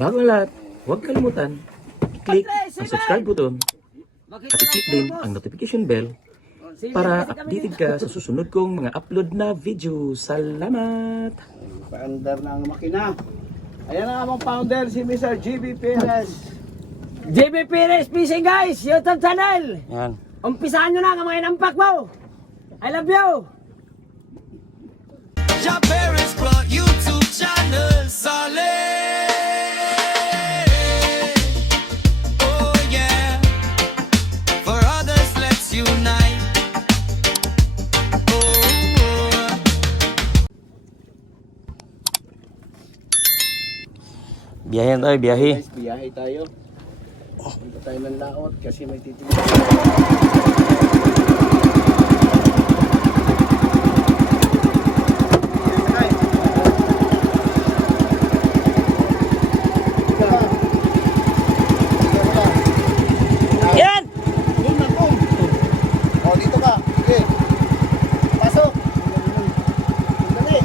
Bago ang lahat, huwag kalimutan, i-click ang subscribe button at i-click din ang notification bell para updated ka sa susunod kong mga upload na video. Salamat! Paandar na ang makina. Ayan ang among founder, si Mr. GB Perez. JB Perez Fishing guys, YouTube channel. Yan. Umpisahan nyo na ang mga inampak mo. I love you. Your parents brought YouTube channel solid. Oh yeah. For others, let's unite. Oh. Biyahe tayo, biyahe. Guys, biyahe tayo. Punta tayo ng laot kasi may titigil. Yan! Oh, dito ka. Okay. Pasok. Dali.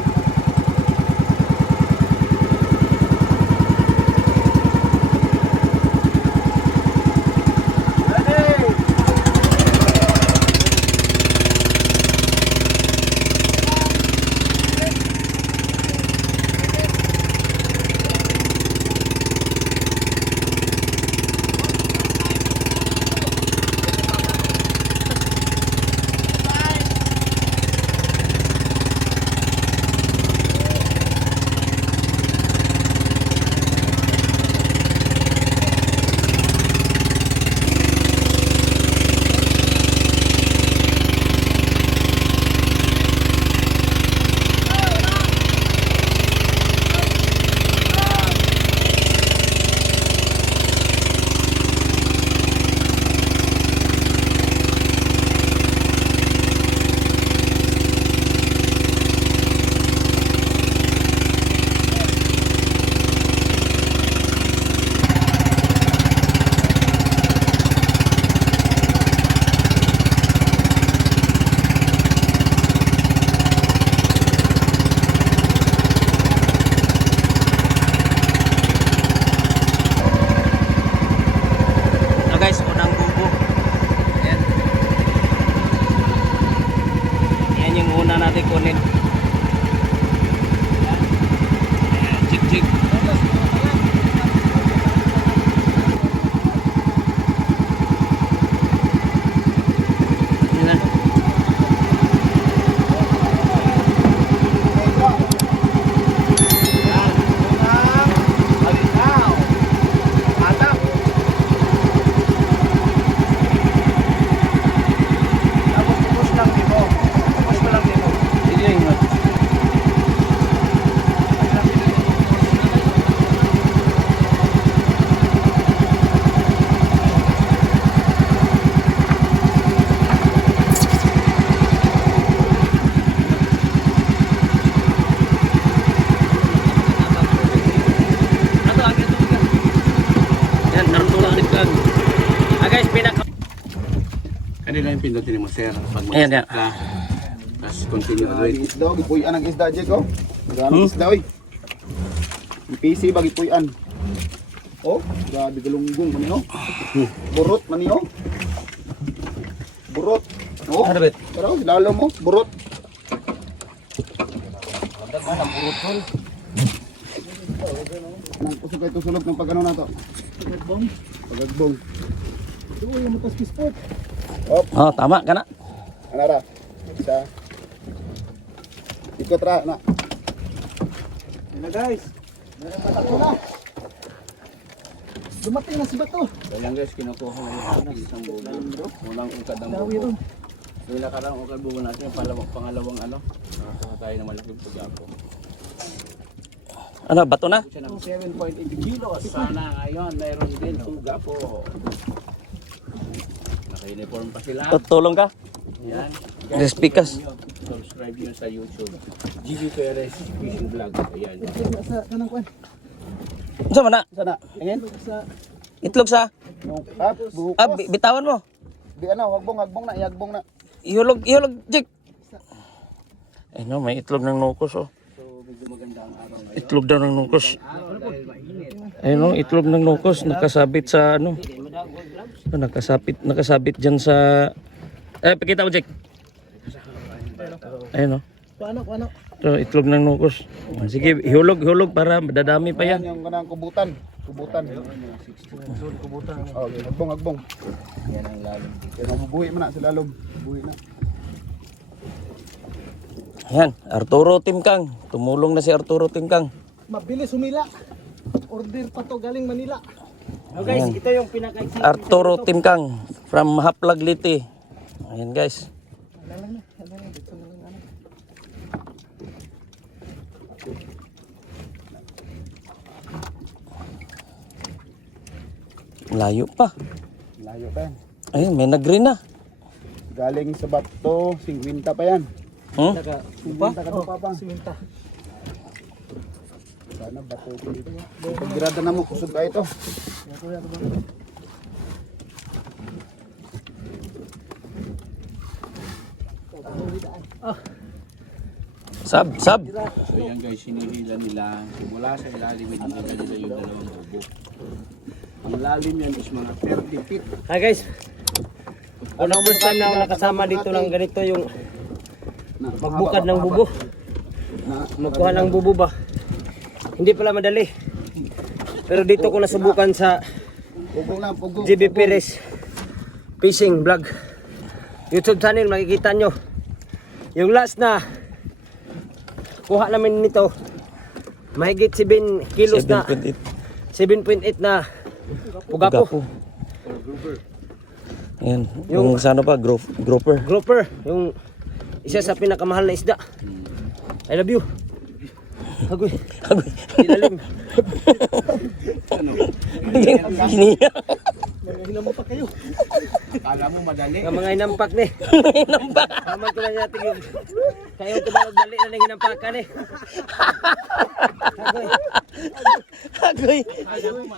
Ito guys, unang bubo. Ayan. Yan yung una natin kunin. Ayan, jig jig. Yan na. Sige, ingat. Yan, narutulang ligkan. Guys, pinaka... Kanila yung pindutin mo, sir. Pag Ayan, yan. ka, tapos continue to wait. Isda, gipuyan ang isda, Jeko. Gano'ng isda, oy. Yung PC, bagipuyan. Oh, grabe galunggong maniho. Burot maniho. Burot. Oh, Ano ba? pero lalo mo, burot. Anong kusog kayo sulog ng pag-ano na to? Pagagbong. Pagagbong. Ito yung mataskis po. Op, Oh, tama ka na. anara. Isa. Ikot ra na. Yan na guys. Meron patakbo na. Dumating na si Bato. Kailan guys, kinukuha na yung isang bulan. Unang ungkad ng buko. Yung nakarang ungkad buko natin, pangalawang ano. Nakakuha tayo ng malaking pagyapo. Ano, bato na? Siya ng 7.8 kilos. Sana ngayon, mayroon din tuga po. Naka-uniform pa sila. Tutulong ka? Yan. Respikas. Subscribe nyo sa YouTube. GB Perez Fishing Vlog. Ayan. Saan na? Sana. Ayan. Itlog sa? Bukos. Bitawan mo. Di ano, hagbong na. Iagbong na. Ihulog, Jig. Eh no, may itlog ng nukos oh. So, medyo maganda ang araw ngayon. Itlog daw ng nukos. Dahil mainit. Ayun o, itlog ng nukos nakasabit sa ano. Nakasabit dyan sa... pakita mo, Jack. Ayun o. Ano? Ito, itlog ng nukos. Sige, ihulog para dadami pa yan. Yung kanang kubutan. Kubutan. Oh, agbong. Yan ang lalom. Yan ang bubuhi mo na sa lalom. Bubuhi na. Ayan, Arturo Timkang. Tumulong na si Arturo Timkang. Mabilis humila. Order pa to galing Manila. Guys, Ayan. ito yung pinaka-exciting. Arturo Timkang from Haplag Liti. Ayan guys. Layo pa. Layo pa yan. Ayun, may nag-green na. Galing sa Bato, 50 pa yan. Hmm? 50 ka pa pa. 50. Sana Bato ko dito. Paggrada na mo, kusog ka ito. Sab. So yan guys, sinihila nila. Mula sa ilalim, hinihila nila yung dalawang bubo. Ang lalim yan is mga 30 feet. Hi guys. Unang first time na ako nakasama dito ng ganito yung magbukad ng bubo. Magkuha ng bubo ba? Hindi pala madali. Pero dito ko nasubukan sa Pugong lang, pugong. JB Perez Fishing Vlog YouTube channel, makikita nyo. Yung last na kuha namin nito, mahigit 7 kilos na 7.8 na pugapo. Ayan, yung sa ano pa, grouper. Grouper, yung isa sa pinakamahal na isda. I love you. Agoy. Ilalim. Hiniya. Akala mo madali. Nga mga hinampak ni. Kaman ko na natin yung kayo ko ba magdali na ng hinampakan ni. Agoy. Agoy.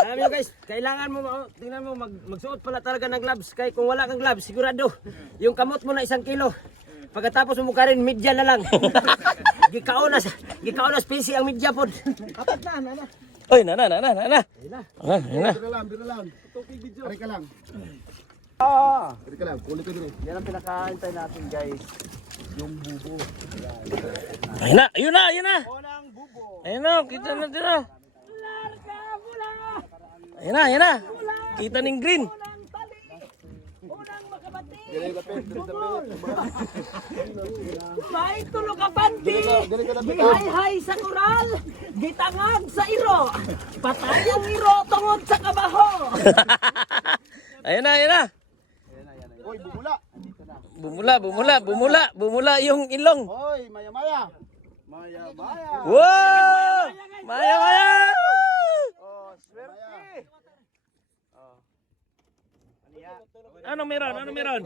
Alam nyo guys, kailangan mo, tingnan mo, magsuot pala talaga ng gloves. Kaya kung wala kang gloves, sigurado, yung kamot mo na 1 kilo. Pagkatapos mo mukha rin, media na lang. Gikaon na spacey ang media pod. Apat na. Oy, na. Ayan na. Bira lang. Ari ka lang. Ari ka lang, kulit ko dito. Yan ang pinakaantay natin guys. Yung bubo. Ayun na. Ayun na, kita na dito. Ayun na. Kita ning green. May tulog ka panti, gihay-hay sa koral, gitangag sa iro, patay ang iro tungod sa kabaho. Ayun na. Hoy, bumula. Bumula yung ilong. Hoy, maya. Wow! Maya! Oh, swerte. Ano meron?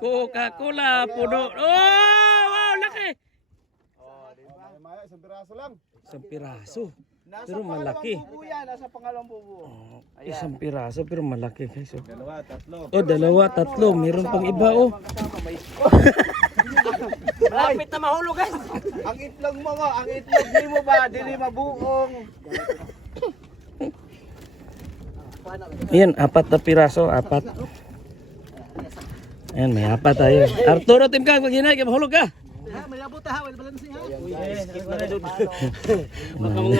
Coca-Cola, puno. Oh, wow, laki. Maya, isang piraso lang. Isang piraso. Pero malaki. Nasa pangalawang bubo. Isang piraso pero malaki guys. Dalawa, tatlo. Meron pang iba oh. Malapit na mahulog guys. Ang itlog mo nga, ang itlog di mo ba? Dili mabuong. Ayan, 4 na piraso, 4. Ayan, may 4 tayo. Arturo Timkang, pag hinay, mahulog ka. Baka mga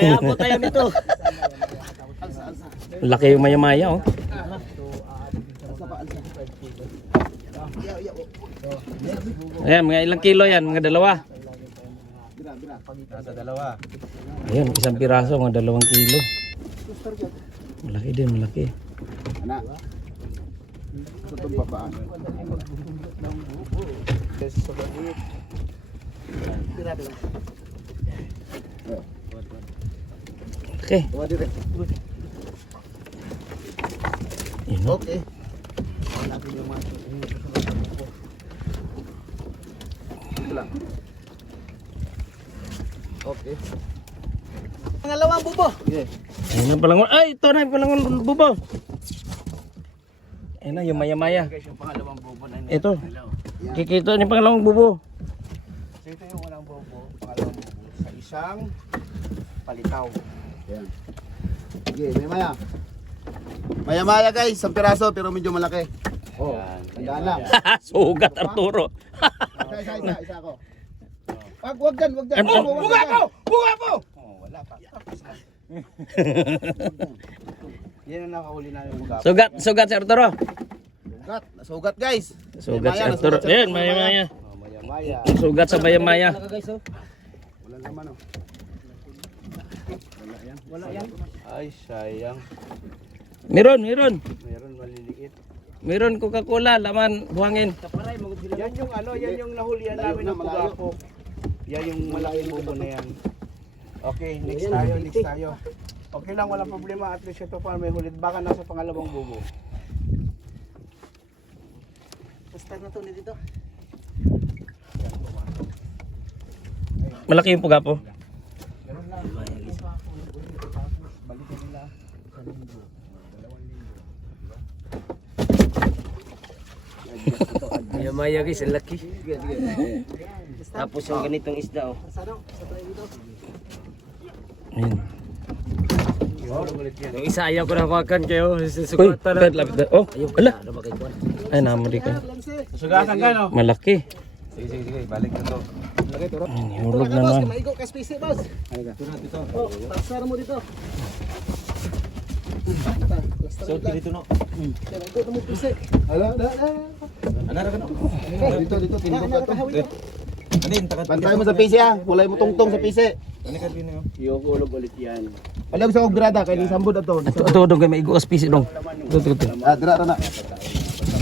yapo tayo nito. Laki yung maya-maya oh. Ayan, mga ilang kilo yan, mga 2. Sa dalawa. Ayan, 1 piraso, mga 2 kilo. Malaki din, malaki. Anak. Ito itong babaan. Okay. Okay. Ito lang. Okay. Pangalawang bubo. Ayun na palang, ay ito na yung palang bubo. Ayun na yung maya-maya. Guys, yung pangalawang bubo na Ito. Kikita ni pangalawang bubo. So ito yung unang bubo, pangalawang bubo. Sa isang palitaw. Ayan. Sige, maya. Maya-maya guys, isang piraso pero medyo malaki. Oh, tandaan lang. Sugat Arturo. Isa ako. Wag dyan. Bunga po! Oh, wala pa. Yan ang nakahuli namin mga Sugat si Arturo. Nasugat guys. Sugat si Arturo. Ayan, maya-maya. maya-maya. Sugat sa maya-maya. Wala naman oh. Ay, sayang. Meron. Meron maliliit. Meron Coca-Cola, laman buhangin. Yan yung yan yung nahulihan namin ng bugapo. Yan yung malaking bubo na yan. Okay, next tayo. Okay lang, walang problema. At least ito pa may hulit. Baka nasa pangalawang bubo. Basta na to dito. Malaki yung pugapo. Maya guys, ang laki. Tapos yung ganitong isda oh. Ayan. Yung isa ayaw ko na hawakan kayo. Uy, Sugatan na. lapit na. Oh, ala. Ay, namuli ka. Sugatan ka, no? Malaki. Sige, balik na to. Ayan, hulog na naman. Maigo ka spese boss. Oh, pasar mo dito. So, dito no. Maigo mo spese. Dito, tinigog ka to. Bantay mo sa PC ah. Walay mo tungtong sa PC. Iukulog ulit yan. Alam sa grada kay ni sambod ato. Ito, dong, kay maigo ka spisi dong. Ito. Dira na.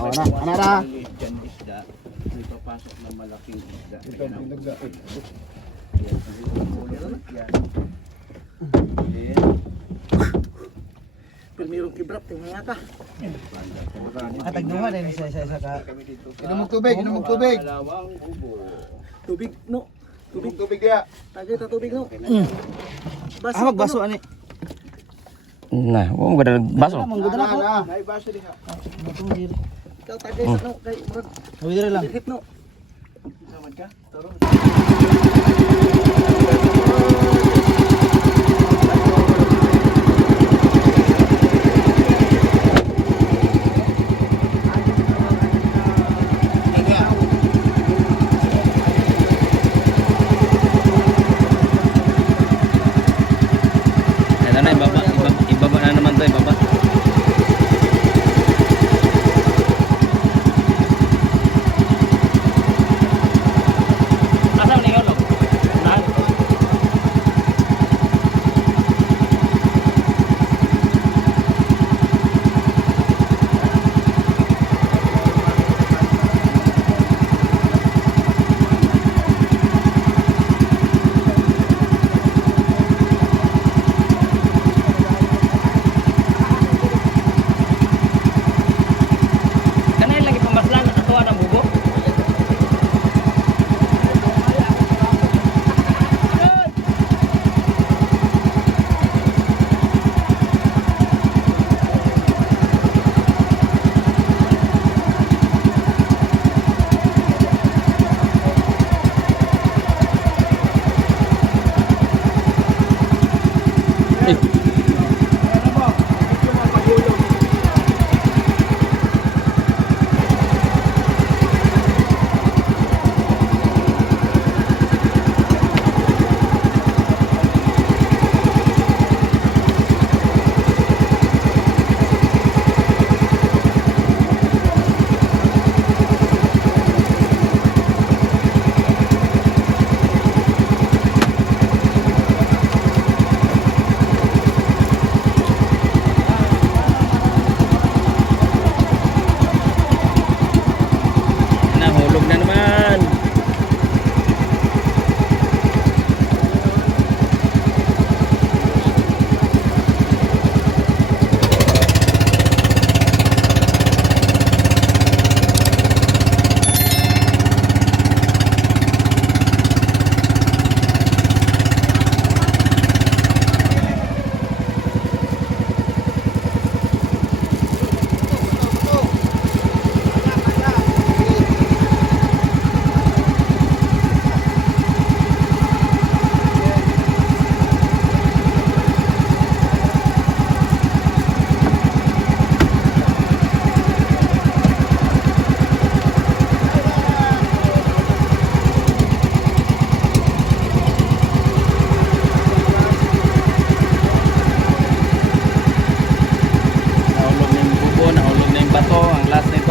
Oh, ana. Maliit dyan isda. May papasok na malaking isda. Mayroong kibrap, tingnan ka. Atagduhan ni isa ka. Inom mo tubig. Dalawang bubo. Tubig no. Tubig dia. Tagay ta tubig no. Ah, magbaso ani. Nah, mo gada baso. Na. May baso diha. Ikaw tagay sa no kay murag. Hawi dira lang. Hit no. Saman ka? Toro. Ayan na, ibaba na naman to, ibaba. Asa mo na yung ulog?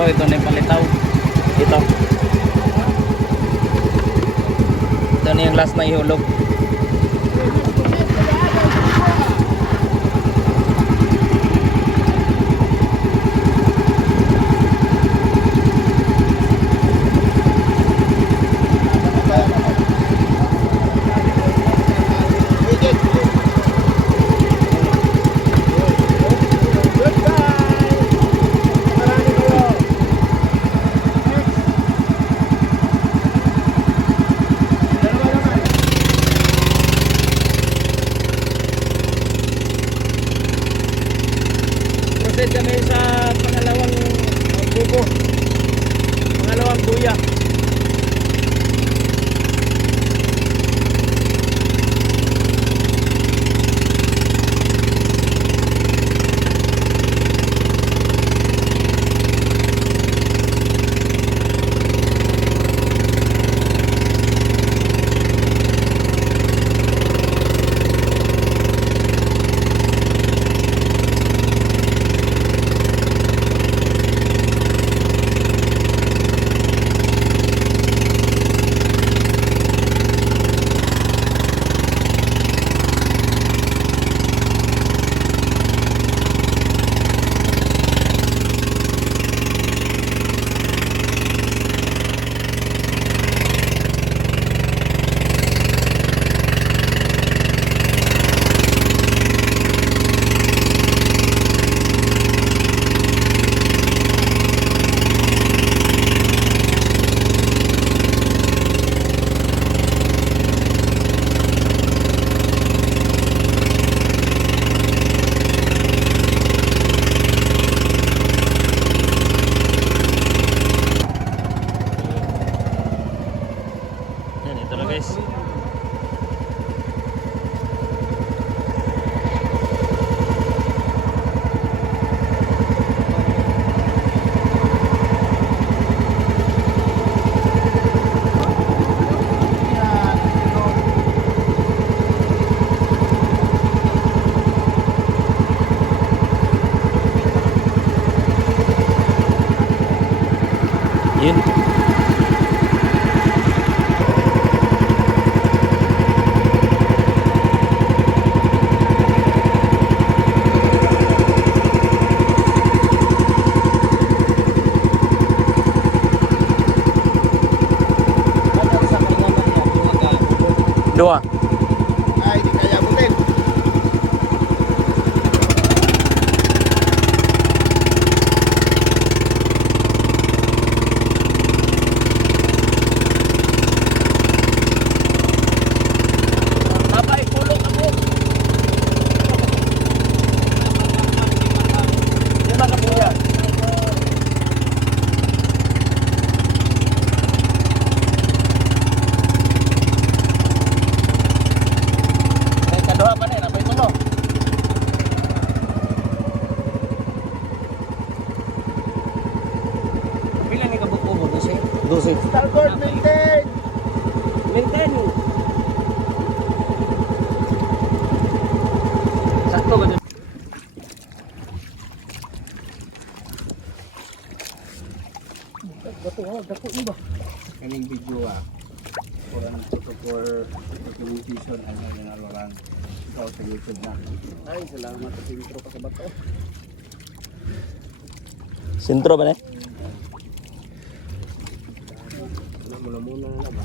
ito na yung palitaw. Ito. Ito na yung last na ihulog. Proceed kami sa pangalawang buko. Pangalawang buya. Yan, ito na guys. Yun. Dua. Ay, di kaya butin. Babay, pulong ako. Lima ka buya. Kaduha pa na, napay tulo. Pila ni kabuko mo? 12. Starboard, maintain! Maintain. Sakto ka dun. Kaning video for documentation ang nalalang ikaw sa YouTube na. Ay, salamat sa intro pa sa bato. Sentro ba na? Muna na ba?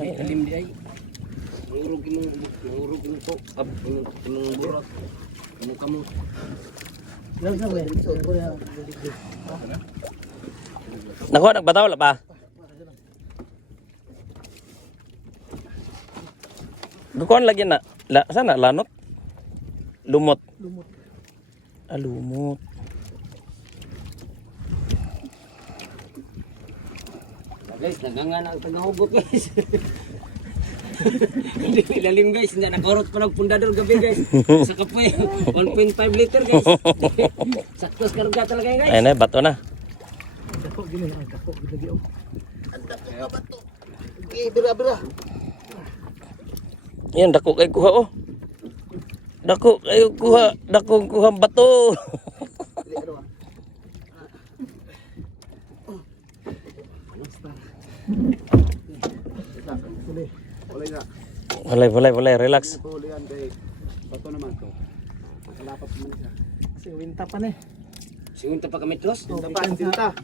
Ay, alim di ay. Mangurog inong to. Inong burak. Inong kamot. Nako, nagbataw la pa. Dukuan lagi na. Sana lanot. Lumot. Ah, lumot. Guys, nagangan ang tagahugot guys. Hindi ilalim guys, nga nakorot pa ng pundador gabi guys. Sa kapoy, 1.5 liter guys. Saktos karga talaga yun guys. Ayun na, bato na. Yan, dako kay kuha oh. Dako kayo kuha, dako kuha bato. Walay, relax. Pahulihan kay bato naman to. Nakalapat naman siya. Si Winta pa ni. Singunta pa kami, Tros. Tinta pa, tinta.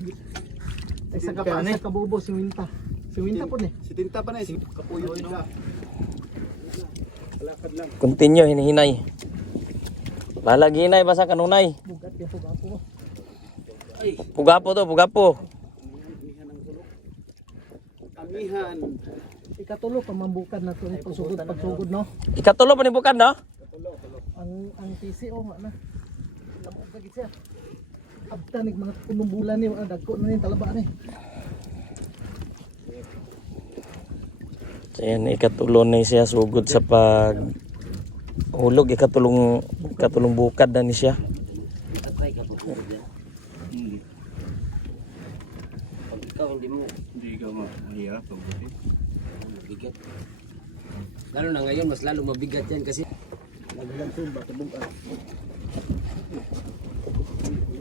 Ay sa kabubo si Winta. Si Winta po ni. Si tinta pa na, si kapuyo siya. Continue, hinihinay. Balag hinay, basta kanunay. Bugat yung pugapo. Pugapo. Amihan. Ikatulo pamambukan na to pagsugod no. Ikatulo pa ni bukan, no? Ang PCO nga na. Lamog na gid siya. Abtanig mga punong bulan ni dagko na ni talaba ni. So yan, ikatulo na siya sugod sa pag hulog, ikatulong bukad na ni siya. Tatry ka po. Pag ikaw hindi ka mahirap pagbuti. Mabigat. Lalo na ngayon, mas lalo mabigat yan kasi naglansong ba tubog ka.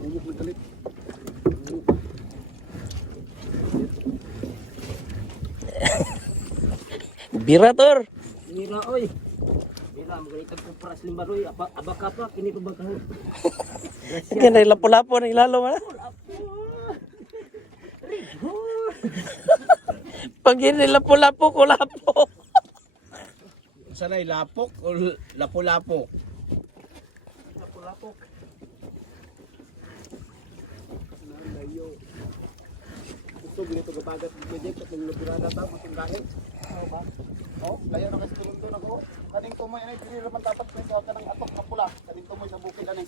Umok na galit. Birator! Mira, oy. Mira, magalitag ko para sa limbaroy. Abaka pa, kini pa ba ka? Yan ay lapo-lapo na ilalo man. Pag hindi lapo-lapo, kulapo. Sanay lapok o lapo-lapo? Gusto ganito kapagat dito dyan, katong nabirada ta, matong dahil. Oh, layo na kasi tulong doon ako. Kaning tumoy ay dili raman dapat may sa kanang atok na pula. Kaning tumoy sa bukid ani.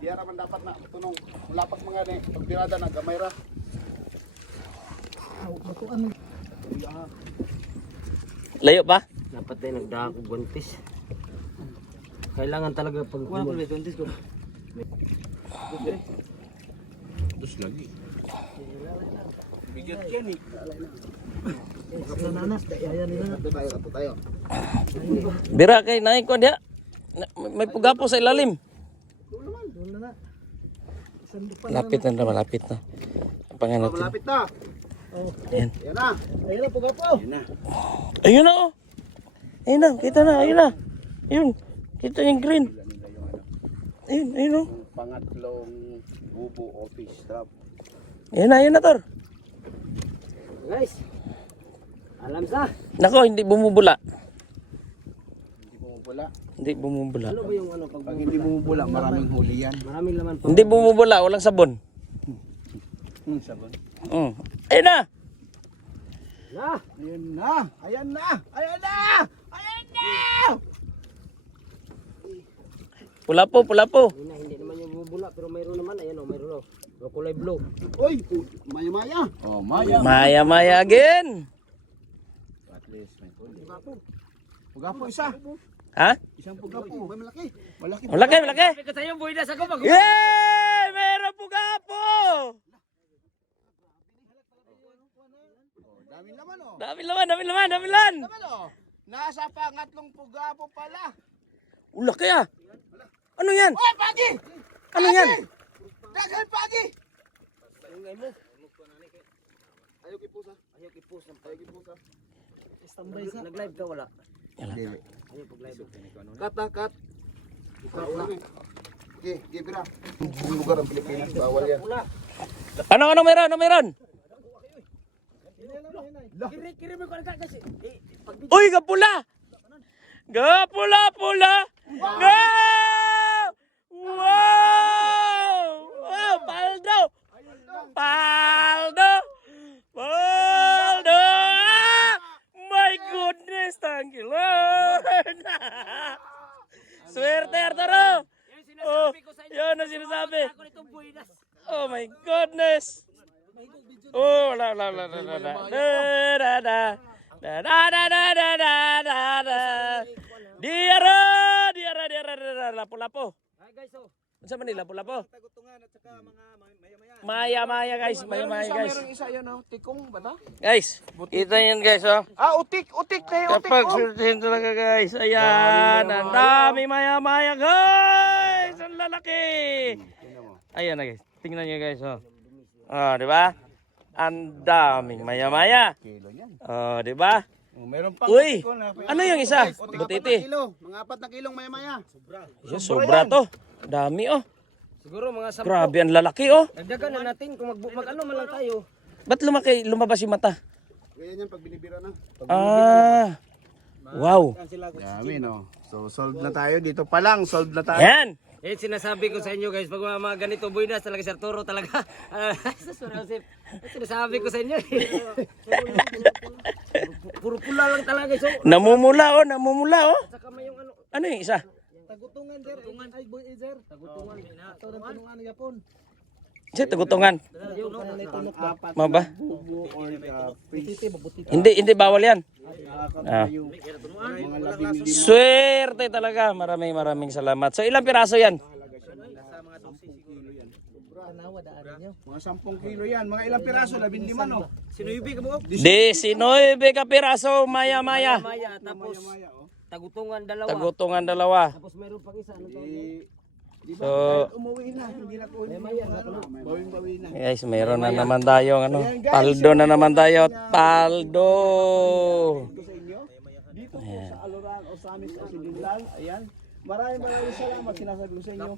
Diya raman dapat na tunong mulapak mga ni pagbirada na gamay ra. Batuan ni. Layo pa? Dapat tayo nagdako guantes. Kailangan talaga pag guantes ko. Terus lagi. Bigat yan eh. Sa nanas kaya nila. Ato tayo. Bira kay naik ko dia. May pugapo sa ilalim. Doon na. Isang dupa na. Lapit na, malapit na. Ang pangalan natin. Malapit na. Oh, Ayan. Yan na. ayun na pugapo. Ayun na oh. Ayun na, kita na, ayun na. Ayun, kita yung green. Ayun oh. Pangatlong bubo office trap. Ayun na, Tor. Guys. Alam sa. Nako, hindi bumubula. Hindi bumubula. Hindi bumubula. Ano ba yung ano pag Pag hindi bumubula, maraming huli yan. maraming laman pa. Hindi bumubula, walang sabon. Sabon. Ayun na. Na. Ayan na! Ayan na! Ayan na! Ayan na! Pula po. Yun na, hindi naman yung bubula pero mayroon naman. Ayan o, mayroon o. Yung kulay blue. Oy, maya-maya. Oh, Maya. Maya again. At least may huli. Pugapo isa. Ha? Isang pugapo. May malaki. Malaki. Malaki. Sabi ko sa'yo, buhay na sa ko. Yay! Meron pugapo! Daming laman oh. Dami laman. Laman oh. Nasa pangatlong pugapo pala. Laki ah. Ano yan? Oy, Pagi! Ano yan? Dagan, Pagi! Ayaw kipusa. Ayaw kipus. Ayaw kipusa. Standby sa. Nag-live ka wala. Dili. Ayaw pag-live. Kat na, kat. Ikaw na. Okay, Gibra. Ang lugar ng Pilipinas, bawal yan. Ano meron? Kiri mo ko kasi. Uy, gapula! Gapula! Go! Wow! Wow, Paldo! Ah! My goodness, thank you, Lord! Swerte, Arturo! Oh, yun ang sinasabi. Oh my goodness! Oh, la. Diara, lapo. Ay guys, oh. Unsa man ni lapo? Tagutungan at saka mga maya-maya. Maya guys, maya guys. Meron isa yun oh. Tikong ba ta? Guys, kita yan guys oh. Ah, utik na utik Kapag oh. surtihin talaga guys. Ayan, ang dami maya guys. Ang lalaki. Ayan na guys. Tingnan niyo guys oh. Oh, di ba? Ang daming maya. Kilo yan. Oh, di ba? Oh, meron pang Uy! butikon na. Ano yung isa? O, tig-4 na Butiti. kilo. Mga 4 na kilong maya-maya. Yes, sobra to. Dami oh. Siguro mga 10. Grabe ang lalaki oh. Dagdagan na natin kung mag-ano man lang tayo. Ba't lumabas yung mata? Ganyan yan pag binibira na. Ah. Wow. Dami, no? So, solve na tayo. Dito pa lang, solve na tayo. Yan. Sinasabi ko sa inyo guys, pag mga ganito buinas talaga Sir Toro talaga. Sinasabi ko sa inyo. Puro pula lang talaga. So, Namumula oh. saka may yung ano. Ano yung isa? Tagutungan, sir. Ay, boy, sir. Tagutungan. Ito ng tunungan ng Yapon. Siya tagutungan. Apat Mga ba? bubo or fish. Hindi bawal yan. Ah. Yung mga labing lima. Swerte talaga. Maraming salamat. So ilang piraso yan? Mga 10 kilo yan. Mga ilang piraso? 15, no? Sinuibi ka mo? 19 ka piraso. Maya. Maya, tapos Maya, oh. tagutungan dalawa. Tagutungan dalawa. Tapos meron pang isa. Ano So Umuwi na. Hindi na ko. Bawing-bawi na. guys, mayroon na naman tayong ano. Paldo na naman tayo. Paldo. Ito sa inyo. Dito po sa Aluran o sa amin sa Sidinlan. Ayan. Maraming salamat sinasabi ko sa inyo.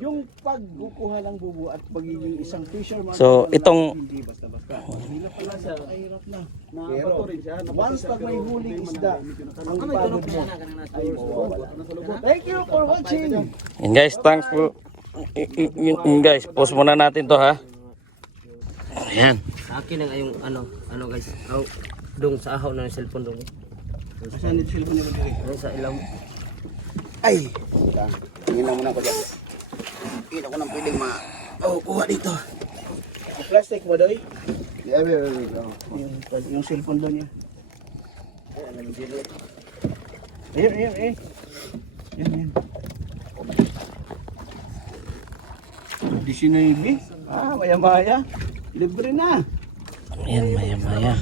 Yung pagkukuha ng bubo at pagiging isang fisherman. So, itong hindi basta-basta. Hirap pala siya. Ay, hirap na. Pero once pag may huling isda, ang pagod mo ay mawawala. Thank you for watching. Yan guys, thanks for yun guys, post muna natin to ha. Ayan. Sa akin ang yung ano guys. Dong sa ahaw na yung cellphone dong. Asan ito cellphone nila diri? Ano sa ilaw. Ay! Tingin lang muna ko dyan. Hindi ako nang pwedeng kuha dito. Plastic mo doy? Yeah, Yung cellphone doon niya. Ayun. Yan. 19. Maya-maya. Libre na. Ayan, maya.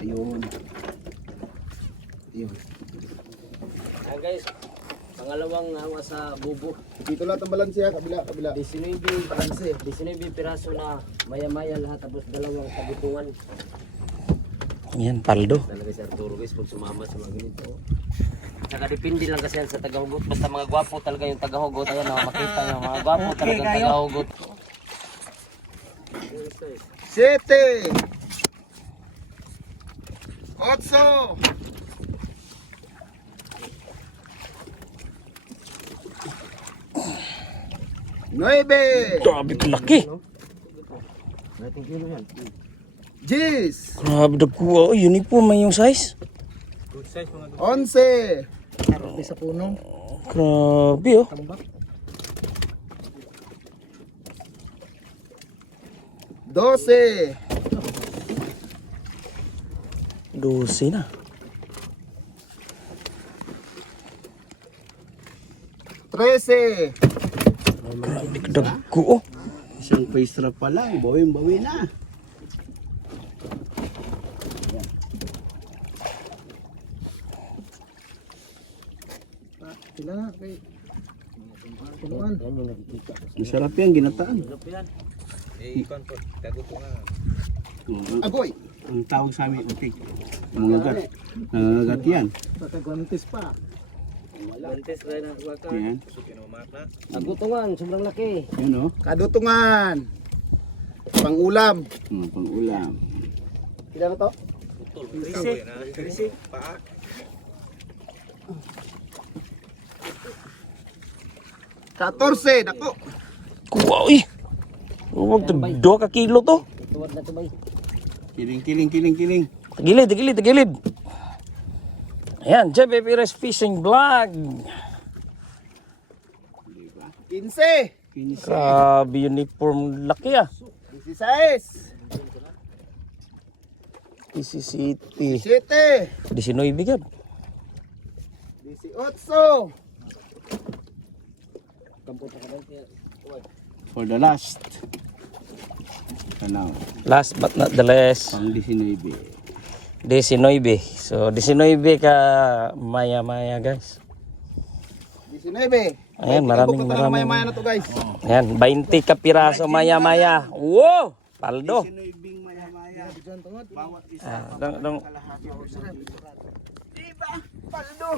Ayun. Guys, pangalawang hawa sa bubo. Dito lahat ang balansiya, kabila. 19 balanse. 19 piraso na maya-maya lahat tapos dalawang tagutungan. Ayan, paldo. Talaga si Arturo guys pag sumama sa mga ganito. Saka depende lang kasi yan sa tagahugot. Basta mga gwapo talaga yung tagahugot. Ayan o, makita nyo. Mga gwapo talaga yung tagahugot. 7 8 9 Grabe kalaki. 10 Grabe dagkuha. Oh, uniform man yung size. 11 Grabe oh. 12 12 na. 13 Grabe dagko oh. Isang face trap pa lang. Bawing-bawi na. Masarap yan, ginataan. Agoy. Ang tawag sa amin, utik. Nangagat. Nangagat yan. Yan. Tagutungan, sobrang laki. Yan o. Kadutungan. Pangulam. Pang ulam. Ilan na to? 14, nako. Wow eh. Huwag 2 ka kilo to. Tuwad na tumay. Kiling. Tagilid. Ayan, Jeff Pires Fishing Vlog. 15, Grabe uniform laki ah. 16, City. 17, 19 bigyan. 18, For the last. Ano? Last but not the least. Pang 19. 19. So 19 ka maya guys. 19. Ayan, maraming. Maya-maya na to guys. Ayan, 20 ka piraso maya. Wow! Paldo. 19 maya-maya. Bawat isa. Dong. Kalahati o isa. Diba? Paldo.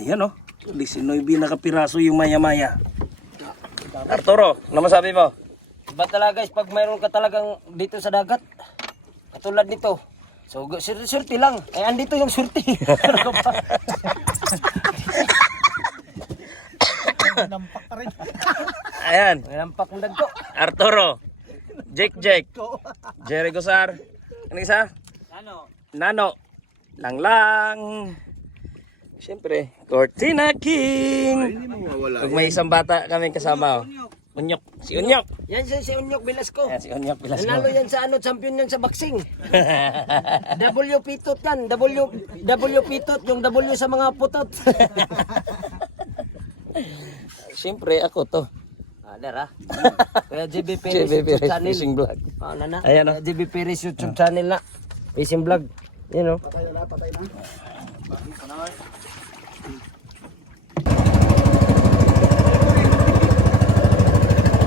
Ayan oh. 19 nakapiraso yung maya-maya. Arturo, ano masabi mo? Iba talaga guys, pag mayroon ka talagang dito sa dagat, katulad nito. So, surti lang. Eh, andito yung surti. Ayan, May nampak ng dagko. Arturo. Jake. Jerry Gosar. Ano isa? Nano. Lang. Siyempre, Cortina King. Hindi mo mawala. Pag may isang bata kami kasama. Unyok. Si Unyok. Yan si Unyok Velasco. Ayan, si Unyok Velasco. Nanalo yan sa champion yan sa boxing. W pitot yan. W pitot, yung W sa mga putot. Siyempre, ako to. Dara. Kaya JB Perez JB Perez YouTube channel. Fishing Vlog. Na. Ayan, oh. JB Perez YouTube channel na. Fishing vlog. Yan o. Patay na.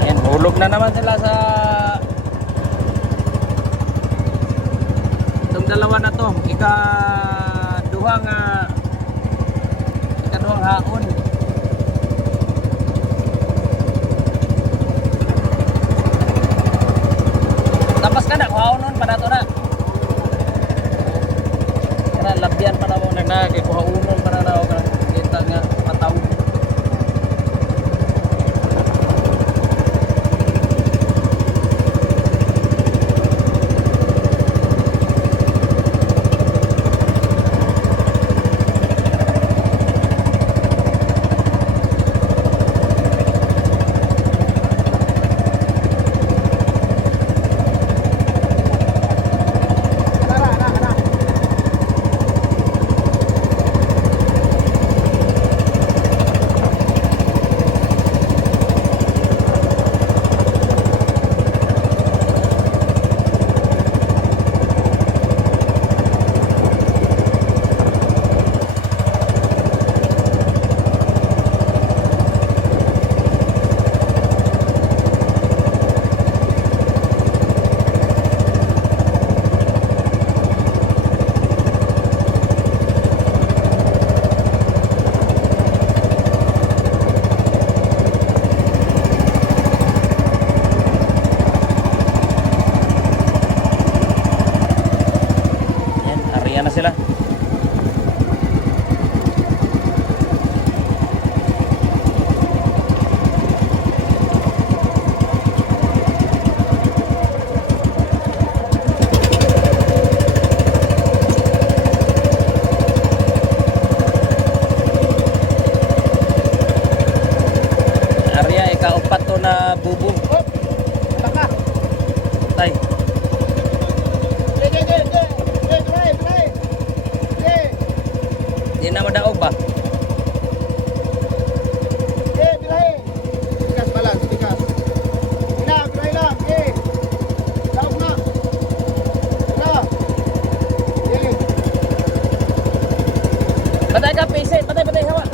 Ayan, hulog na naman sila sa itong dalawa na to. Ikaduhang haon. Tapos ka na, kuhaunon pa na to na. Kaya labyan pa na mo na kuhaunon pa na na. Kita nga mataw. Na sila. Arya ika-upat to na bubong. Tay. Di na madaog ba? Tikas balance, tikas. Bilay lang. Laog na. Patay ka, pisit. Patay. Hawa.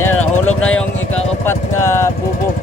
Yan, nahulog na yung ika-upat nga bubo.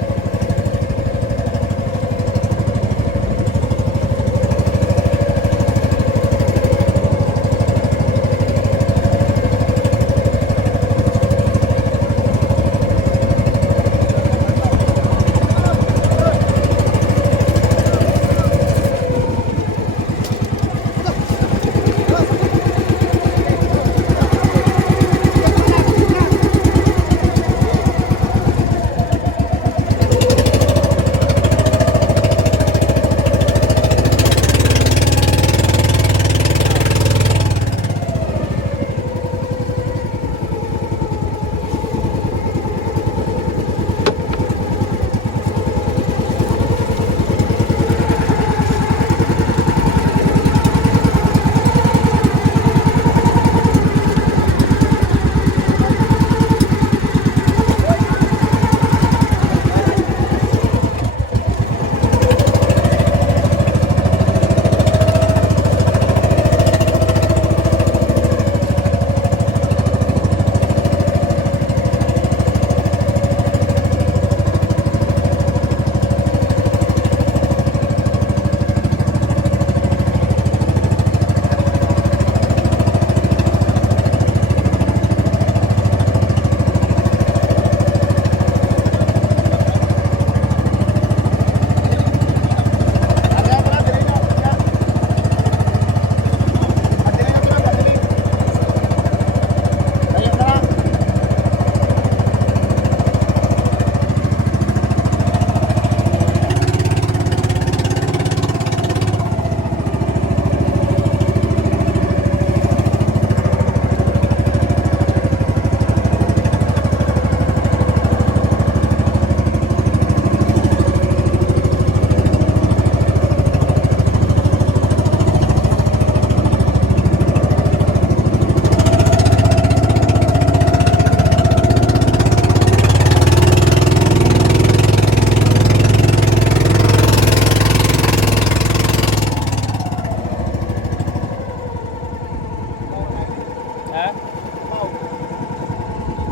Ha?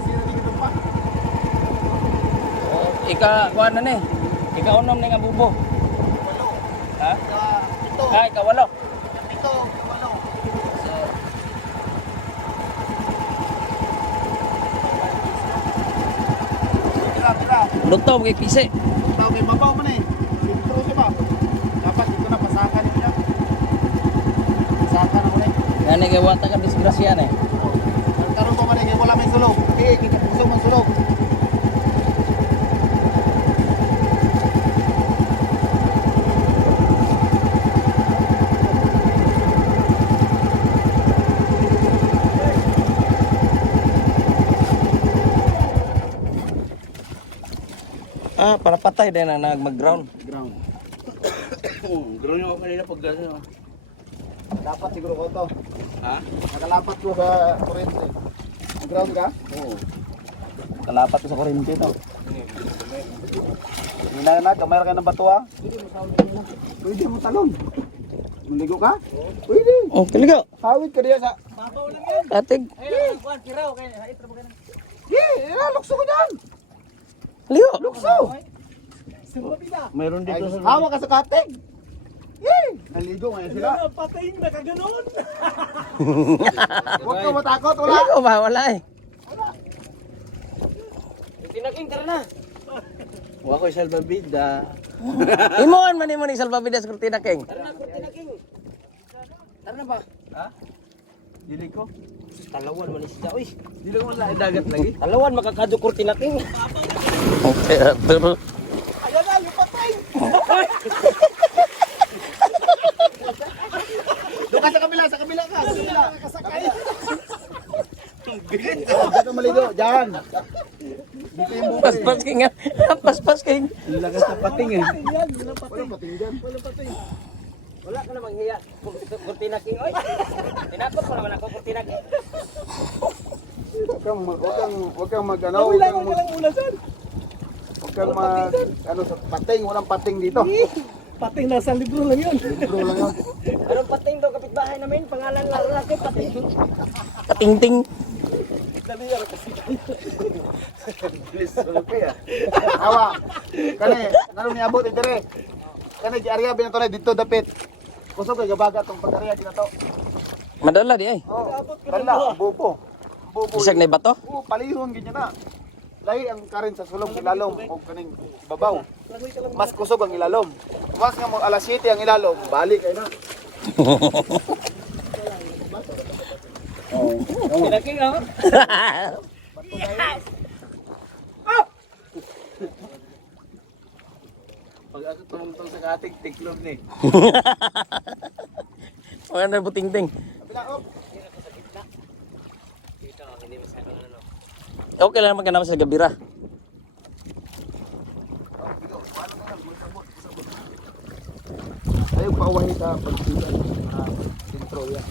Sino dito pa? Kuha na ni. Ika-unom ni nga bubo. Walo. Ha? Ito. Ika-walo. Ito. Walo. Tira. Luto, kay pisi. Tao kay babaw man eh. Intro siya ba? Dapat dito na pasakan niya. Pasakan ako na eh. Yan kay wata ka disgrasya na eh. Karon pa man eh, wala may sulog. Kita puso man sulog. Para patay din na mag-ground. Ground. Ground yung ako kanina pag gano'n. Dapat siguro ko to. Ha? Nakalapat ko sa kurente. Ground ka? Oo. Kalapat ko sa kuryente to. Hindi na kamay ka ng bato ha? Pwede mo talon. Maligo ka? Pwede. Oh, kaligo. Hawid ka diya sa... Katig. Lukso ko dyan. Kaligo. Lukso. Mayroon dito sa... Hawa ka sa katig. Naligo ngayon sila. Patayin na ka ganon. Huwag ka matakot, wala. Kaligo ba? Wala eh. Tinaking tara na. Huwag ko salbabida. Imuan man ni salvavidas kurtina king. Tara na, tinaking. Tara na ba? Dili ko. Talawan man siya. Uy, Dili ko wala dagat lagi. talawan makakadukur tinaking. Okay, Arturo. Ayan na, yung patay. Doon ka sa kabila ka. Sa kabila. Kasakay. Dito maligo, dyan. Dito yung bukay. Paspas king. Paspas king. Lakas sa pating eh. Walang pating dyan. Wala ka namang hiya. Kurtina king. Oy. Tinakot pa naman ako kurtina king. Huwag kang mag ano. Huwag kang mag ano sa pating. Walang pating dito. Pating nasa libro lang yun. Libro lang yun. Anong pating daw kapitbahay namin? Pangalan lang natin pating. Patingting. Bilis sulog ka ya. Hawa. Kani, nano niabot dire. Kani di area binato dito dapit. Kusog kay gabaga tong pag-area dito. Madala di ay. Oh, dala, bubo. Bubo. Bisag na bato. Oh, palihon ganyan na. Lahi ang karin sa sulong ilalom o kaning babaw. Mas kusog ang ilalom. Mas nga mo alas 7 ang ilalom, balik ay na. Tinaking ako. Pag ako tumungtong sa kating, tiklog ni. Ano na butingting. Kabila op. Okay lang magkanap sa gabira. Ayaw pauwahi sa pagsigan. Intro yan.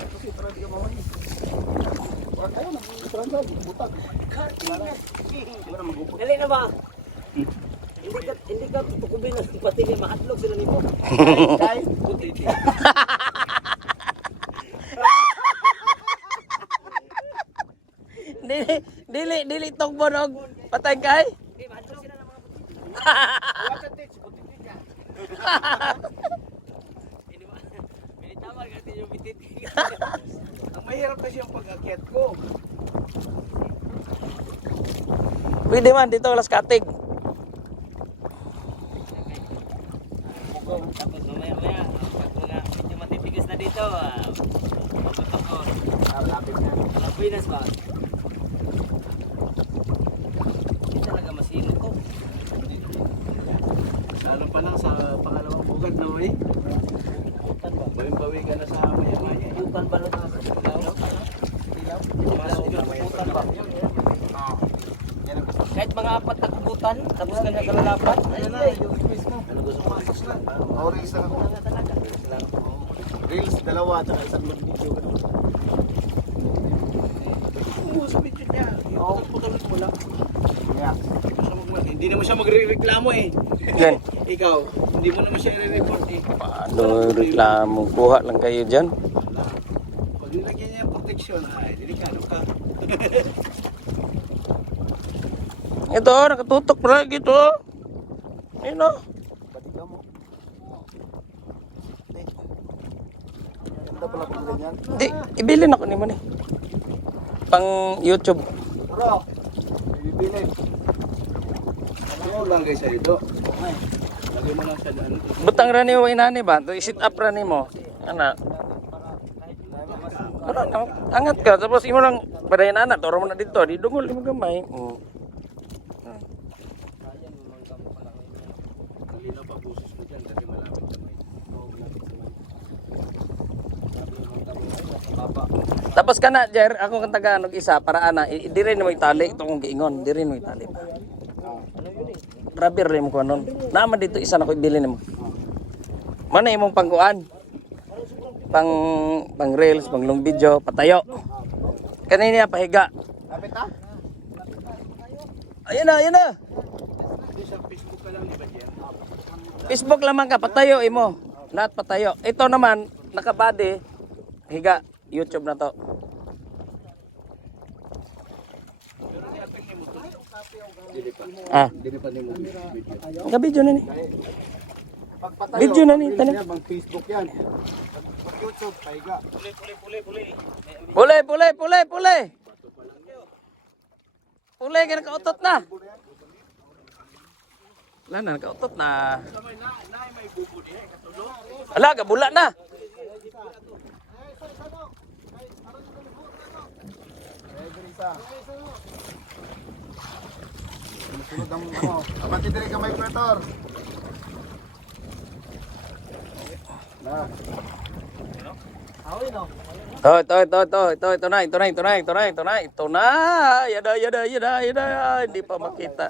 Kasi parang di ka mawahi. Parang ayaw na, parang butag. Dali na ba? Hindi ka tukubin ng pating yung makatlog sila nito. Guys, Dili togbonog. Patay kay. Ang mahirap kasi yung pag-akyat ko. Pwede man dito alas katig. Tapos mamaya-maya, pag mga medyo matitigas na dito, pagutok ko. Lapinas ba? Hindi talaga masino to. Lalo pa lang sa pangalawang bugad na way. Bawing-bawi ka na sa maya-maya. Bukan balot na sa ilaw. Pasok yung puputan ba? Kahit mga apat na kubutan, tapos ka na kalalapat. Ayun na, yung space mo. Ano gusto mo? Pasok na. Reels lang ako. Reels, dalawa, tsaka isang video. Oo, sa video niya. Putol-putol mo lang. Yeah. Hindi naman siya magre-reklamo eh. Yan. Ikaw, hindi mo naman siya i-report eh. Paano reklamo? Kuha lang kayo dyan. nilagyan niya yung protection. Ay, delikado ka. Ito, nakatutok pala gito. Ayun o. Batiga mo. Ganda pala kung ganyan. Hindi, ibilin ako ni mo ni. Pang YouTube. Bro, bibili. Ano lang guys sa ito? Lagay mo lang sa daan. Butang rani mo inani ba? To sit up rani mo. Ana. Ano, angat ka tapos imo lang padayon anak, toro mo na dito, di dungol mo gamay. Oh. Malinaw pa busis mo dyan kasi malapit sa may. Tapos kana Jer, ako kang taga anog isa para ana, di rin mo itali itong giingon, di rin mo itali pa. Rubber rin mo ko nun. Naman dito isa na ko ibili nimo. Mana imong pangkuan? Pang reels, pang long video, patayo. Kanina pahiga. Lapit ha? Ayun na, ayun na. Sa Facebook ka lang di ba dyan? Facebook lamang ka, patayo imo. Lahat patayo. Ito naman, nakabody, higa, YouTube na to. Ah, Hindi pa din mo video. ka-video na ni. Pagpatayo. Video na ni, Reels tanan. yan, bang Facebook yan. Pag YouTube, pahiga. Pule, pule, pule, pule. Pule, kaya nakautot na. Wala na, nakautot na. Ala, kabula na. Sunod ang ano. Abante dire ka may pretor. Na. Ito na. Yada. Hindi pa makita.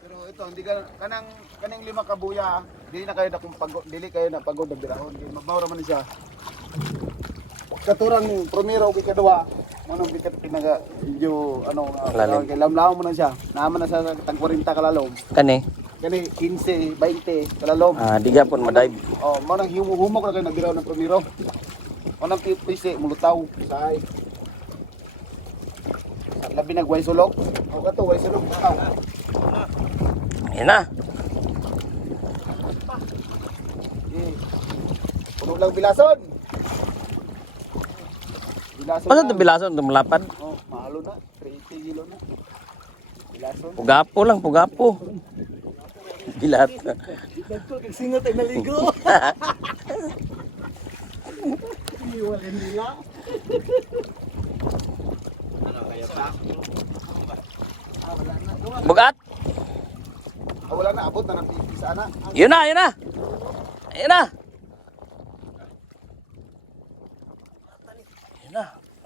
Pero ito, hindi ka kanang lima ka buya, dili na kayo na kung pagod, dili kayo na pagod na birahon. Di mabawra man siya. Katurang primero kay kadua, manong gikat pinaga medyo ano Lalim. kay lamlaw mo na siya. Naman na sa tag 40 kalalom. Kani? Kani 15, 20 kalalom. Ah, di gapon ma-dive. Oh, manang humok na kayo nagbiraw ng primero. Manang pisi mulutaw say. Labi nagway sulok. O kato way sulok tao. Yan na. Puno lang bilason. Bilason. Masa lang. ito bilason ito malapad? Oh, mahalo na. 30 kilo na. Bilason. Pugapo lang, pugapo. Bilat. Singot ay naligo. Bugat. Ah, wala na abot na ng pipi sa ana. Yun na.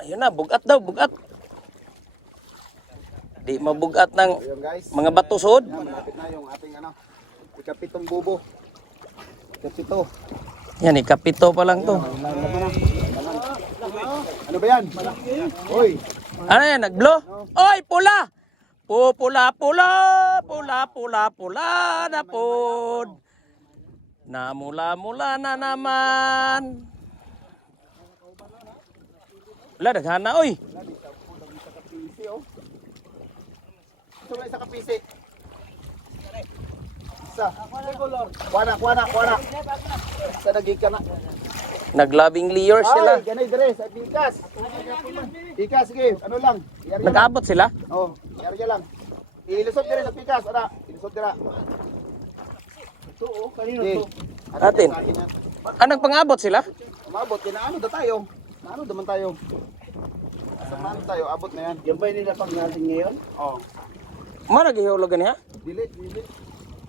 Ayun na, bugat daw, bugat. Di mabugat ng Ayun guys. mga batusod. Yan, malapit na yung ating ano. Ikapitong bubo. Ikapito. Yan, ikapito pa lang to. Ano ba yan? Hoy. Ano yan, nag-blow? Oy, pula! Pula na pod. Namula-mula na naman. Wala, daghana, oy. Kapisi oh. Ito ba isa kapisi? Isa. Kuana. Sa nagig ka na. Naglabing lure sila. Ay, ganay dire sa Pikas. Pikas, sige. Ano lang. Iyarya lang. Nag-abot sila? Oh, iyarya lang. Ilusot dire sa Pikas. Ara, ilusot dira. Ito oh, kanino Okay. to? Atin. Ah, nagpang-abot sila? Umabot, kinaano da tayo. Naano daman tayo. Asa man tayo, abot na yan. Yan ba yung nilapag natin ngayon? Oh. Mara gihulog niya? Dili.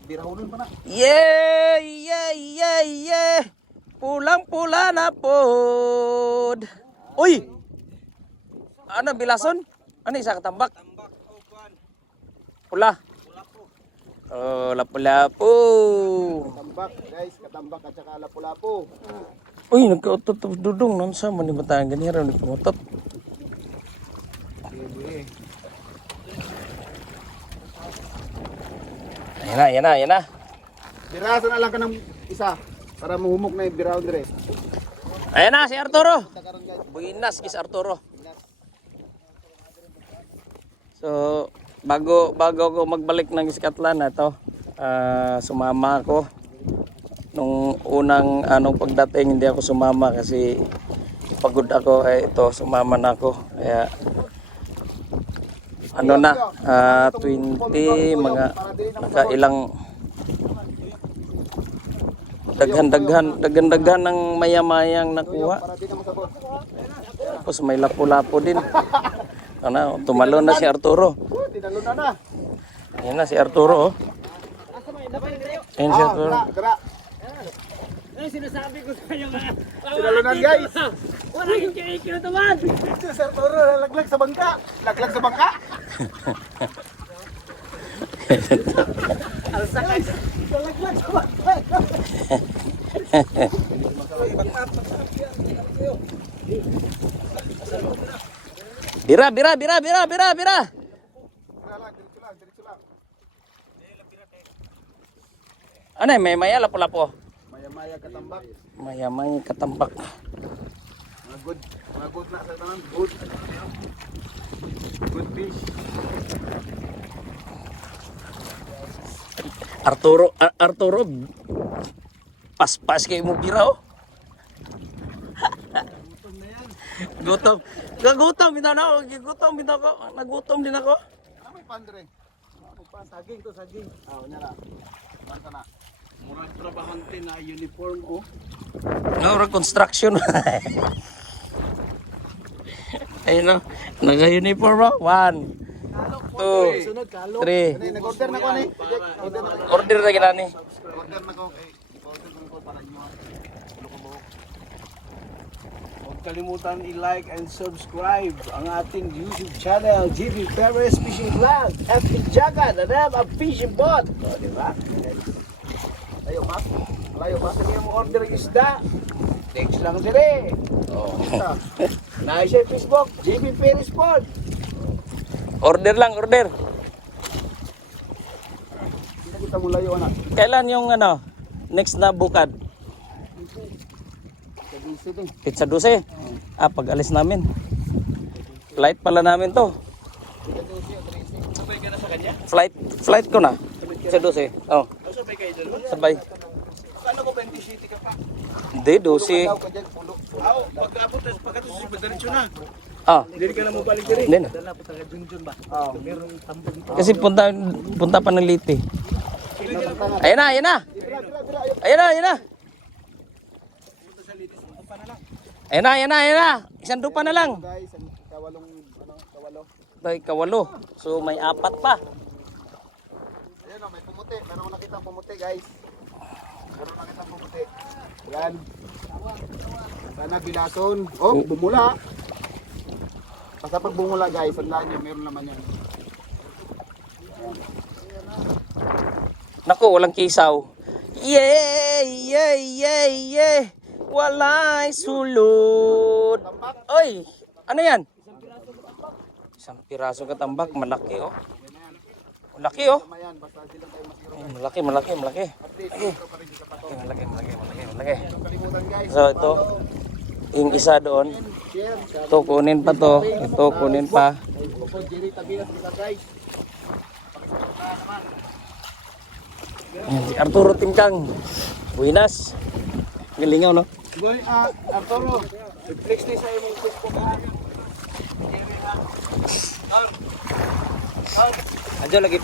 Birahulon pa na. Yeah. Pulang-pula na pod. Uy! Ano, bilason? Ano isa katambak? Pula. Oh, lapu-lapu. Katambak, guys. Katambak at saka lapu-lapu. Uy, nagkautot dudong. Nansa man ni bataan ganyan. Nagpangutot. Sige. Yan na. Biraso na lang ka ng isa. Para mahumok na yung biraw dire. Ayan na si Arturo. Buenas kis Arturo. So, bago ako magbalik ng Iskatlan na to, sumama ako. Nung unang pagdating hindi ako sumama kasi pagod ako, ito sumama na ako. Kaya 20 mga nakailang daghan ng maya-mayang nakuha. Tapos may lapu-lapu din. Tumalo na si Arturo. Tinalo na. Ayan na si Arturo. Ayan si Arturo. Tara. Ano sinasabi ko sa inyo nga? Tinalunan guys. Wala yung kikikil naman! Si Sir Toro laglag sa bangka. Laglag sa bangka. Bira. Ano may maya lapo-lapo? Maya-maya katambak. Maya-maya katambak. Mga good na sa tanan. Good. Good fish. Arturo, paspas kayo mo bira oh. Gutom. Gutom din ako. Nagutom din ako. Ano may pandre? Saging to saging. Nya na. Banta na. Murag trabahante na uniform oh. No, construction. Ayun no. Naka-uniform oh. 1, 2, 3. Nag-order na ko ni. Order na gina ni. Order na ko kay. Order na ko para inyo. Huwag kalimutan i-like and subscribe ang ating YouTube channel, GB Perez Fishing Vlog. FB Jaga, the name of fishing boat. O, di ba? Layo pa. Sige mo order ng isda. Text lang sila. Oh. Nais sa Facebook, GB Perez Boat. Order lang. Kita mo layo anak. Kailan yung next na bukad? Pizza 12. Pag alis namin. Flight pala namin to. Sabay ka na sa kanya? Flight ko na. Pizza 12. Oh. Sabay kayo doon? Sabay. Paano ko 20 city ka pa? Hindi, 12. Pagkabot, pagkatapos si Padaritso na. Hindi ka na mabalik diri. Hindi na. Kasi punta pa ng Liti. Ayan na. Isang dupa na lang. Guys, kawalo. Tay kawalo. So may 4 pa. Ayun oh, may pumuti. Meron ko nakita pumuti, guys. Yan. Sana bilason. Oh, bumula. Basta pag bumula, guys, tandaan nyo, meron naman yan. Naku, walang kisaw. Yay! Walay sulod. Oy, ano yan? Isang piraso katambak, malaki oh. Malaki oh. Ayan, basta sila tayo masiro. Malaki. Malaki. Kalimutan, guys. So ito, yung isa doon. Share. Ito kunin pa to. Ito kunin pa. Bukod Jerry Tabias kita, guys. Yan, si Arturo Tingkang. Buenas. Galingaw no? Boy, Arturo, flex ni sa imong Facebook ha. Adyo lagi.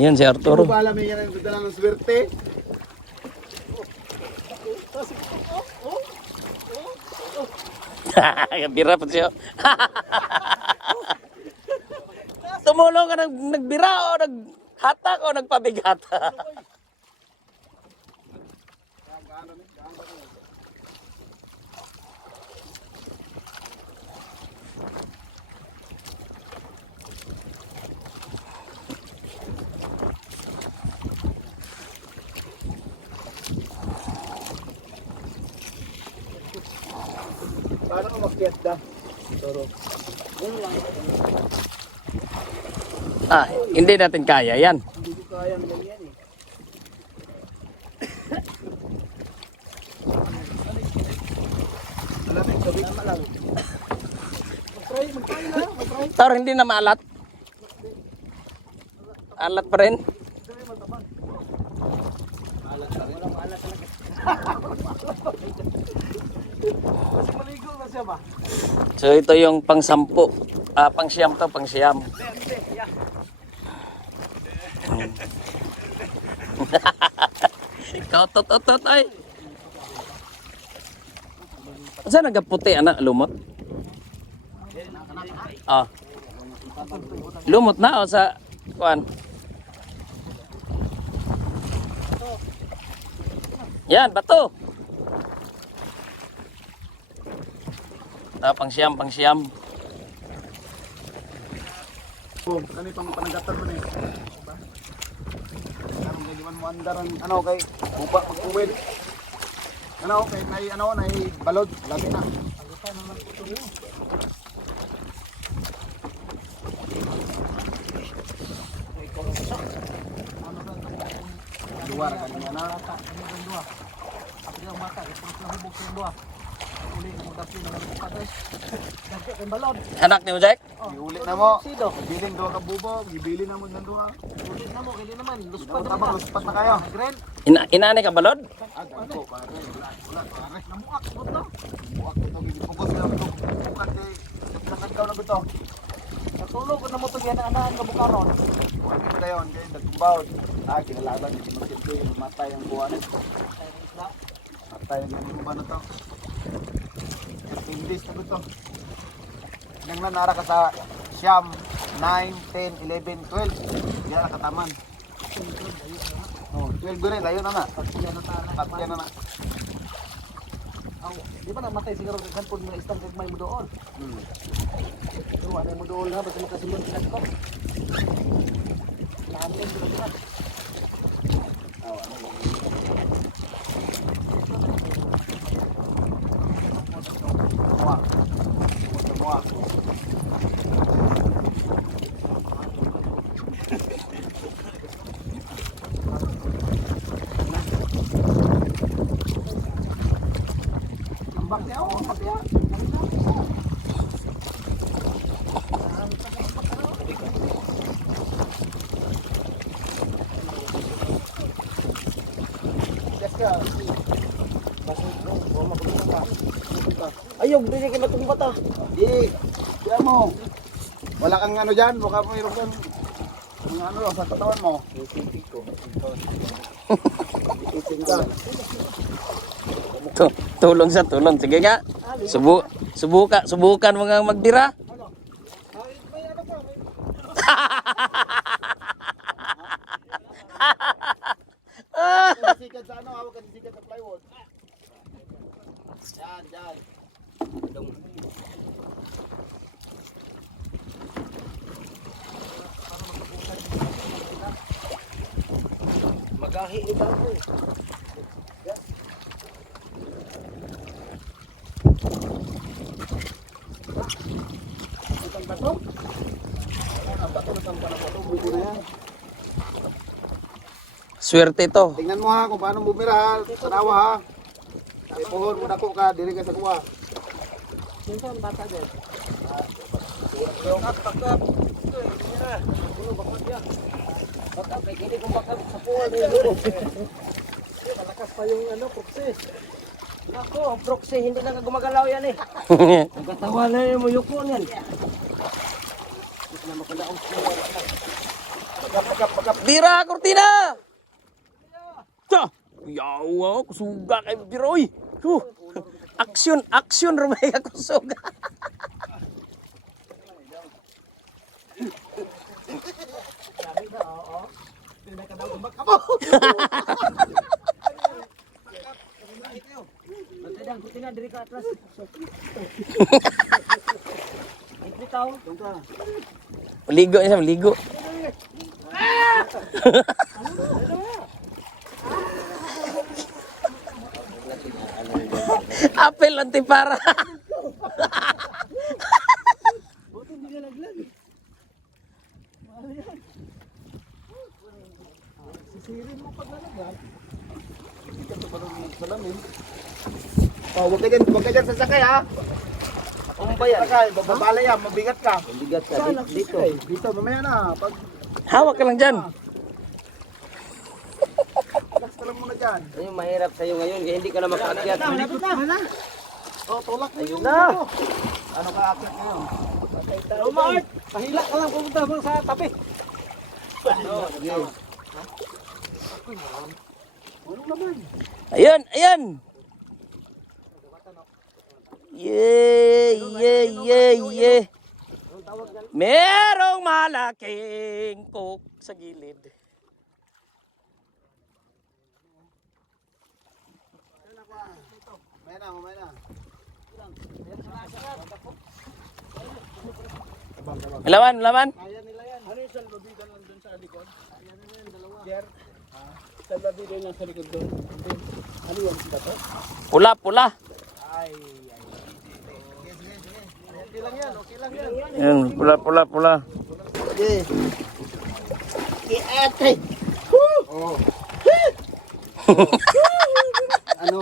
Yan si Arturo. Ano ba alam yan ang dala ng swerte? Bira pa siya. Tumulong ka nagbira o naghatak o nagpabigat. Paano ko makyat da? Toro. Hindi natin kaya yan. Hindi ko kaya Tor, hindi na maalat. Alat pa rin. Maligo na siya ba? So ito yung pang-sampu. Pang-siyam to, pang-siyam. Ikaw, tot, ay. Saan nagaputi, anak? Lumot? Ah. Lumot na o sa kuan? Yan, bato. Pang-siyam, pang-siyam. Oh, kani pang panagatan mo ni. Karon kay man mo andaran ano kay upa pag-uwid. Ano kay nay balod labi na. Luar kan na. Anak ni Jack? Giulit na mo. Gibiling do ka bubog, gibili na mo nang duha. Ulit na mo, kili naman. Luspat na kayo. Inaani ka balod? Ako pare, wala pare. Namuak mo to. Namuak to gipugos na mo. Bukan kay nakadkaw na bito. Natulog ko na mo to yan anaan nga bukaron. Bukan kita dayon kay dagbaw. Kinalaban ni Masilti, matay ang buwan. Matay ang buwan na to. English na bito. Nang nanara ka sa Siyam 9, 10, 11, 12. Hindi na nakataman. Oh, 12 gulay, layo na na. Patya na na. Di ba namatay siguro kan pud mga istang gagmay mo doon. Pero wala mo doon ha basta makasulod ka ko. Namin ko na. Muak. Ayog dili kay matong bata. Di, diyan mo. Wala kang ano dyan, baka mayroon kang mga ano sa katawan mo. Tulong sa tulong. Sige nga. Subukan mo nga magdira. Sikat sa ano, hawak ka sikat sa plywood. Yan, yan. Magahi ni Bago. Swerte to. Tingnan mo ha kung paano bumira ha, sa dawa ha. May puhon mo dako ka, diri ka sa kuha. Sinto ang bata din. Baka kay kini kung baka sa puwan ni. Malakas pa yung ano proxy. Ako, ang proxy hindi na gumagalaw yan eh. Nagkatawa na yung muyuko niyan. Dira, Cortina! Ta! Yawa, kusuga kay Biroy. Action, rumay ka kusuga. Matidang kutina diri ka atras. Ito tao. Maligo niya, maligo. Apel antipara. Oh, wag ka dyan sasakay ha. Ano ba yan? Sakay, babala yan, mabigat ka. Bigat ka dito. Dito, mamaya na. Pag Hawak ka lang dyan. relax ka lang muna dyan. Ano yung mahirap sa'yo ngayon kaya hindi ka na makaakyat. Oh, tulak mo yung na. Ano ka akit ngayon? Mart, pahila ka lang pumunta mo sa tabi. Ayun, ayun. Yeah. Merong malaking cook sa gilid. Mamaya na. Laman. Ano yung salbabida lang doon sa likod? Ayan na yan, dalawa. Jer, salbabida lang sa likod doon. Ano yung bato? Pula. Okay lang yan, okay lang yan. Yan, pula. Oh. Ano?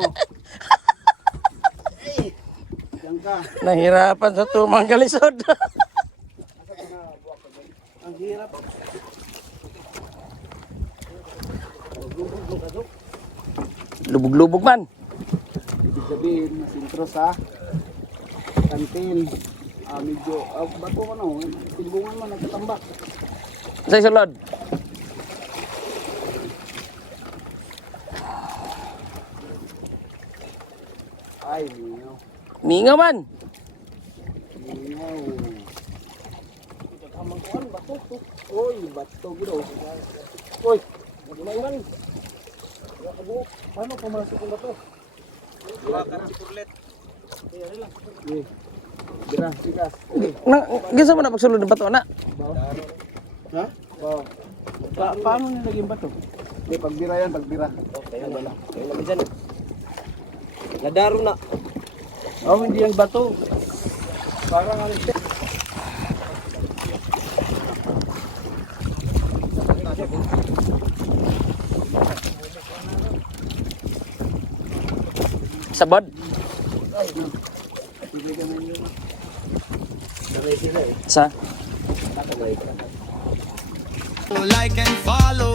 Diyan ka. Nahirapan sa tumang kalisod. Ang hirap. Lubog-lubog man. Ibig sabihin, masintro sa kantil. Medyo, bato ano, timbungan mo, nagtatambak. Sa isulod. Ay, mingaw. Mingaw man. Mingaw. Uy, bato bro. Uy, magmaiman. Paano pumasok yung bato? Gira, sigas. Gisa mo na pagsulod ng bato na. Ha? Wow. Paano nilagyan bato? Hindi, pagbira yan, pagbira. Kaya na lang. Kaya na dyan. Nadaro na. Oh, hindi yung bato. Parang ano siya. Sabod. Sa? Like and follow